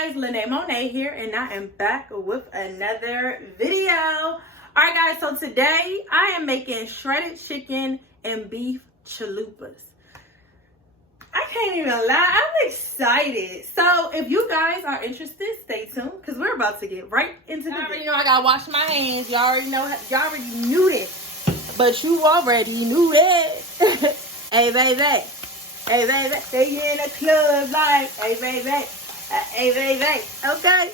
guys, Lene Monet here, and I am back with another video. Alright guys, so today I am making shredded chicken and beef chalupas. I can't even lie, I'm excited. So if you guys are interested, stay tuned because we're about to get right into the video. You already know I gotta wash my hands. Y'all already know, y'all already knew this, but you already knew that. Hey baby, hey baby, they in the club like, hey baby. Hey, baby. Okay.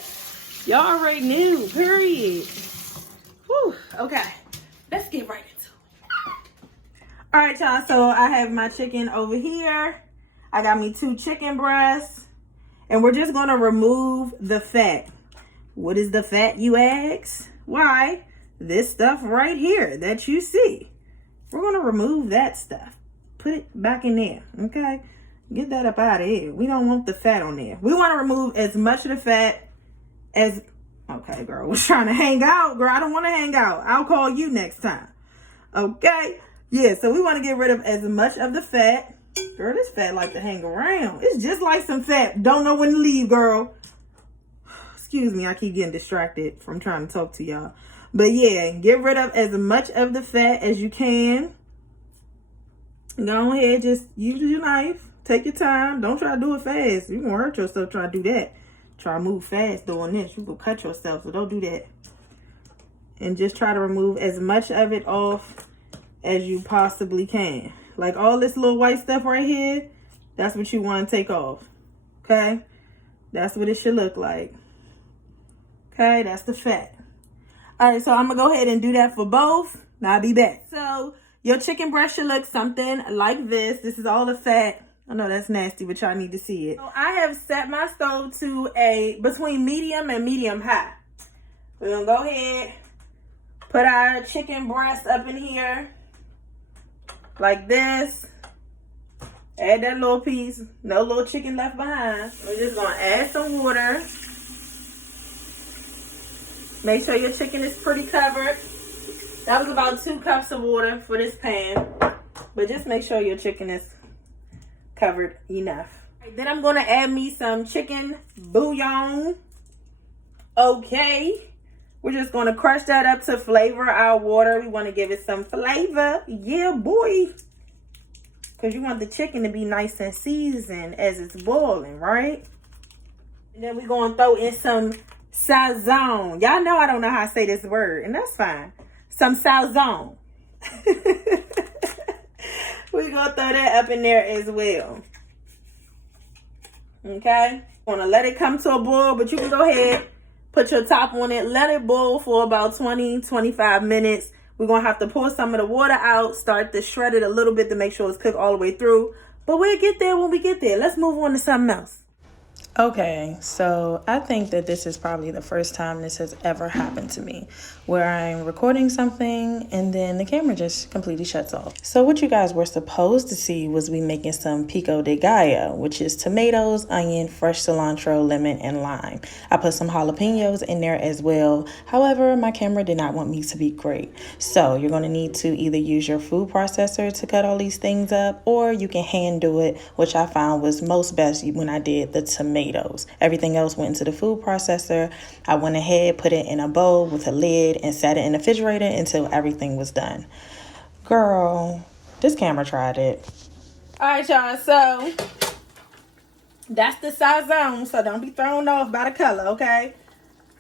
Y'all already knew. Period. Whew. Okay. Let's get right into it. Alright, y'all. So I have my chicken over here. I got me 2 chicken breasts. And we're just going to remove the fat. What is the fat, you ask? Why? This stuff right here that you see. We're going to remove that stuff. Put it back in there. Okay? Get that up out of here. We don't want the fat on there. We want to remove as much of the fat as... Okay, girl. We're trying to hang out. Girl, I don't want to hang out. I'll call you next time. Okay? Yeah, so we want to get rid of as much of the fat. Girl, this fat like to hang around. It's just like some fat. Don't know when to leave, girl. Excuse me. I keep getting distracted from trying to talk to y'all. But yeah, get rid of as much of the fat as you can. Go ahead. Just use your knife. Take your time. Don't try to do it fast. You're going to hurt yourself trying to do that. Try to move fast doing this. You're going to cut yourself, so don't do that. And just try to remove as much of it off as you possibly can. Like all this little white stuff right here, that's what you want to take off. Okay? That's what it should look like. Okay? That's the fat. Alright, so I'm going to go ahead and do that for both. Now I'll be back. So, your chicken breast should look something like this. This is all the fat. I know that's nasty, but y'all need to see it. So I have set my stove to between medium and medium high. We're going to go ahead, put our chicken breast up in here like this. Add that little piece. No little chicken left behind. We're just going to add some water. Make sure your chicken is pretty covered. That was about 2 cups of water for this pan. But just make sure your chicken is covered enough. Then I'm going to add me some chicken bouillon. Okay. We're just going to crush that up to flavor our water. We want to give it some flavor. Yeah, boy. Because you want the chicken to be nice and seasoned as it's boiling, right? And then we're going to throw in some sazon. Y'all know I don't know how to say this word, and that's fine. Some sazon. We're going to throw that up in there as well. Okay? Want to let it come to a boil, but you can go ahead, put your top on it, let it boil for about 20-25 minutes. We're going to have to pour some of the water out, start to shred it a little bit to make sure it's cooked all the way through. But we'll get there when we get there. Let's move on to something else. Okay, so I think that this is probably the first time this has ever happened to me, where I'm recording something and then the camera just completely shuts off. So what you guys were supposed to see was me making some pico de gallo, which is tomatoes, onion, fresh cilantro, lemon, and lime. I put some jalapenos in there as well. However, my camera did not want me to be great. So you're going to need to either use your food processor to cut all these things up, or you can hand do it, which I found was most best when I did the tomatoes. Everything else went into the food processor. I went ahead, put it in a bowl with a lid, and set it in the refrigerator until everything was done. Girl, this camera tried it. Alright, y'all. So, that's the sazon. So, don't be thrown off by the color, okay?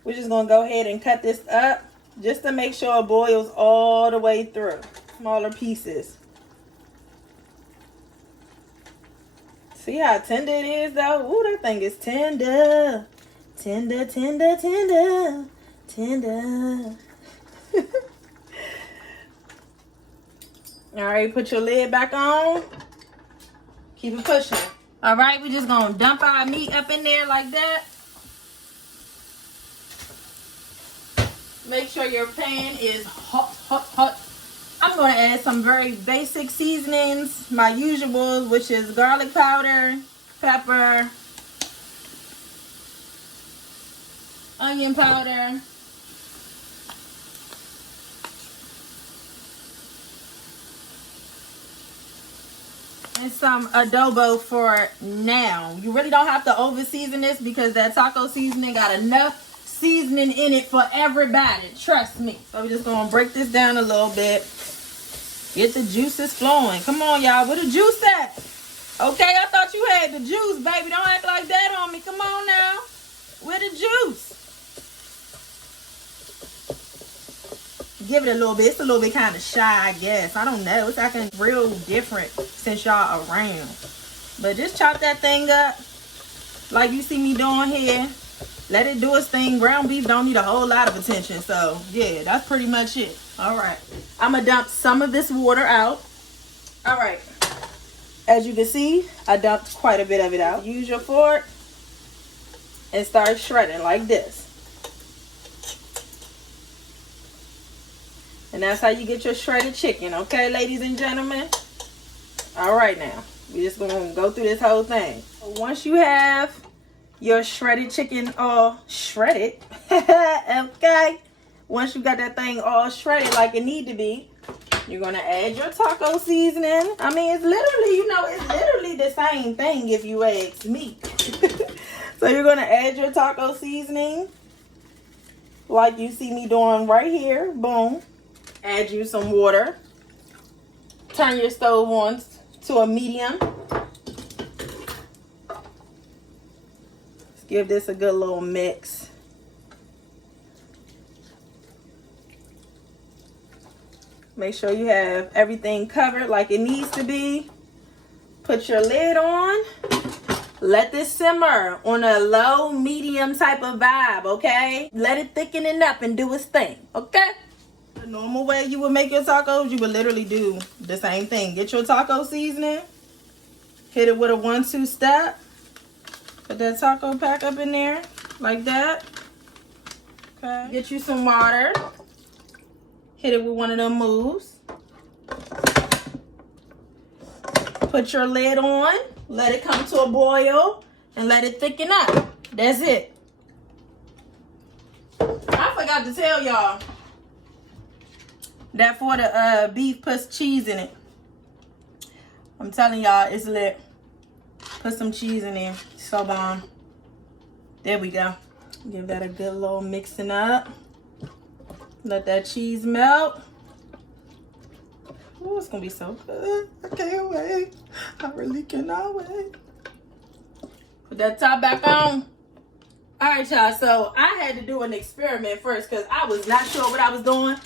We're just going to go ahead and cut this up just to make sure it boils all the way through. Smaller pieces. See how tender it is, though? Ooh, that thing is tender. Tender, tender, tender. Tender. All right, put your lid back on. Keep it pushing. All right, we're just going to dump our meat up in there like that. Make sure your pan is hot, hot, hot. I'm going to add some very basic seasonings, my usuals, which is garlic powder, pepper, onion powder, And some adobo for now. You really don't have to over season this because that taco seasoning got enough seasoning in it for everybody. Trust me. So we're just gonna break this down a little bit. Get the juices flowing. Come on, y'all. Where the juice at? Okay, I thought you had the juice, baby. Don't act like that on me. Come on now. Where the juice? Give it a little bit. It's a little bit kind of shy, I guess. I don't know. It's acting real different since y'all around. But just chop that thing up like you see me doing here. Let it do its thing. Ground beef don't need a whole lot of attention. So, yeah, that's pretty much it. All right. I'm going to dump some of this water out. All right. As you can see, I dumped quite a bit of it out. Use your fork and start shredding like this. And that's how you get your shredded chicken, okay, ladies and gentlemen? All right, now. We're just going to go through this whole thing. Once you have your shredded chicken all shredded, okay? Once you got that thing all shredded like it need to be, you're going to add your taco seasoning. I mean, it's literally, you know, it's literally the same thing if you ask me. So you're going to add your taco seasoning like you see me doing right here. Boom. Add you some water. Turn your stove on to a medium. Let's give this a good little mix. Make sure you have everything covered like it needs to be. Put your lid on. Let this simmer on a low, medium type of vibe, okay? Let it thicken it up and do its thing, okay? The normal way you would make your tacos, you would literally do the same thing. Get your taco seasoning. Hit it with a 1-2 step. Put that taco pack up in there like that. Okay. Get you some water. Hit it with one of them moves. Put your lid on. Let it come to a boil and let it thicken up. That's it. I forgot to tell y'all that for the beef puts cheese in it. I'm telling y'all, it's lit. Put some cheese in there. So bomb. There we go. Give that a good little mixing up. Let that cheese melt. Oh, it's gonna be so good. I can't wait. I really cannot wait. Put that top back on. All right, y'all. So I had to do an experiment first because I was not sure what I was doing.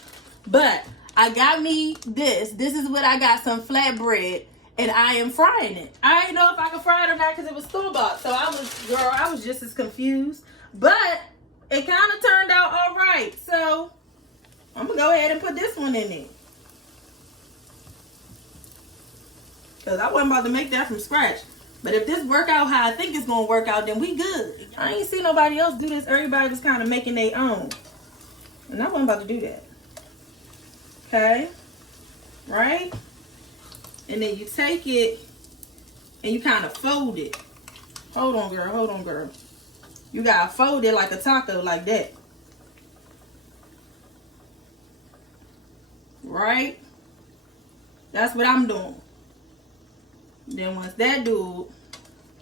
But I got me this. This is what I got, some flatbread. And I am frying it. I didn't know if I could fry it or not because it was store-bought. So I was just as confused. But it kind of turned out all right. So I'm going to go ahead and put this one in there. Because I wasn't about to make that from scratch. But if this work out how I think it's going to work out, then we good. I ain't see nobody else do this. Everybody was kind of making their own. And I wasn't about to do that. Okay? Right? And then you take it and you kind of fold it. Hold on, girl. Hold on, girl. You got to fold it like a taco, like that. Right? That's what I'm doing. Then once that do,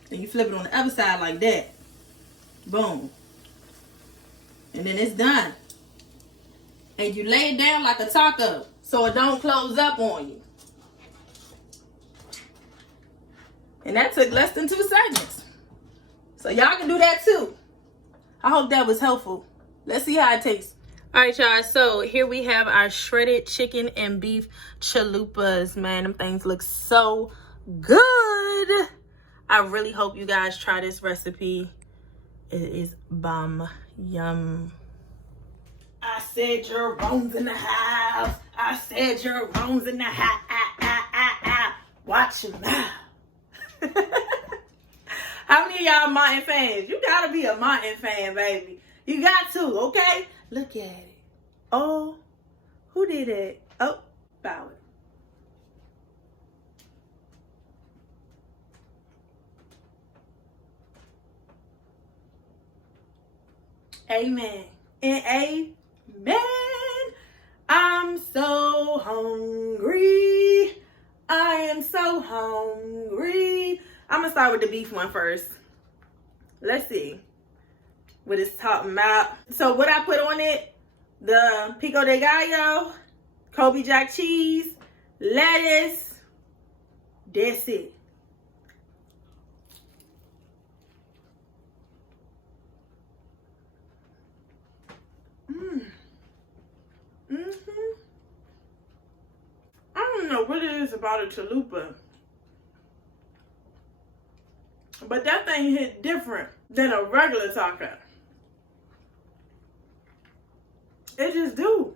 then you flip it on the other side like that. Boom. And then it's done. And you lay it down like a taco so it don't close up on you. And that took less than 2 seconds. So y'all can do that too. I hope that was helpful. Let's see how it tastes. All right, y'all. So here we have our shredded chicken and beef chalupas. Man, them things look so good. I really hope you guys try this recipe. It is bomb yum. I said Jerome's in the house. I said Jerome's in the house. Watch your mouth. How many of y'all Martin fans? You gotta be a Martin fan, baby. You got to, okay? Look at it. Oh, who did it? Oh, Bauer. Amen. And amen. I'm so hungry. I am am so hungry. I'm gonna start with the beef one first. Let's see what it's talking about. So what I put on it, the pico de gallo, Kobe Jack cheese, lettuce, that's it. I don't know what it is about a chalupa, but that thing hit different than a regular taco. It just do.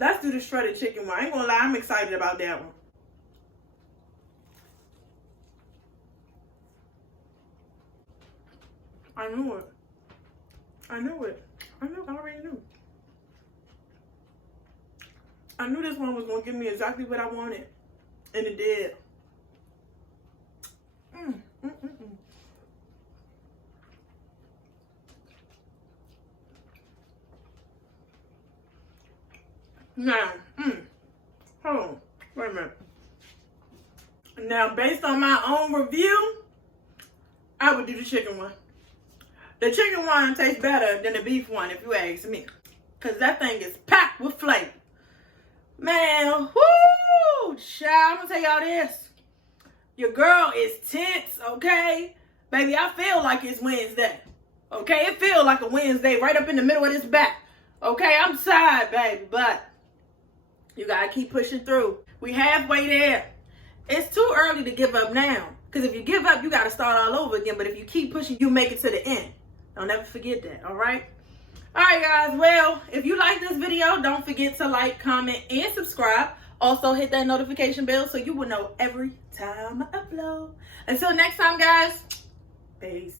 Let's do the shredded chicken one. I ain't gonna lie, I'm excited about that one. I knew it. I knew it. I already knew. I knew this one was gonna give me exactly what I wanted. And it did. Now, hold on, wait a minute. Now, based on my own review, I would do the chicken one. The chicken one tastes better than the beef one, if you ask me. Because that thing is packed with flavor. Man, whoo! Child, I'm going to tell y'all this. Your girl is tense, okay? Baby, I feel like it's Wednesday. Okay? It feels like a Wednesday right up in the middle of this back. Okay? I'm tired, baby, but you got to keep pushing through. We halfway there. It's too early to give up now. Because if you give up, you got to start all over again. But if you keep pushing, you make it to the end. Don't ever forget that, all right? All right, guys. Well, if you like this video, don't forget to like, comment, and subscribe. Also, hit that notification bell so you will know every time I upload. Until next time, guys. Peace.